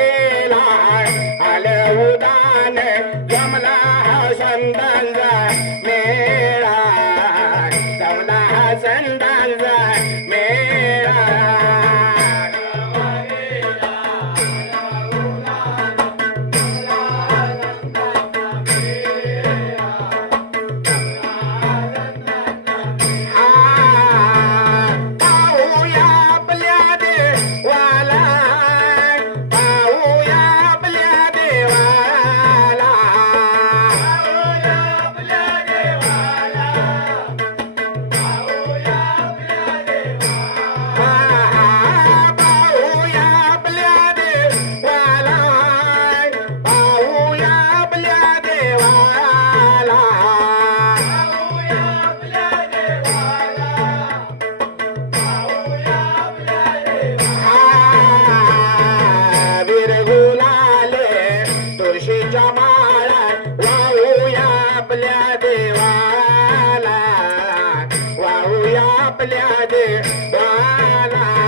केला आलं उदान जमला हा संतांचा मेळा आपल्याले आला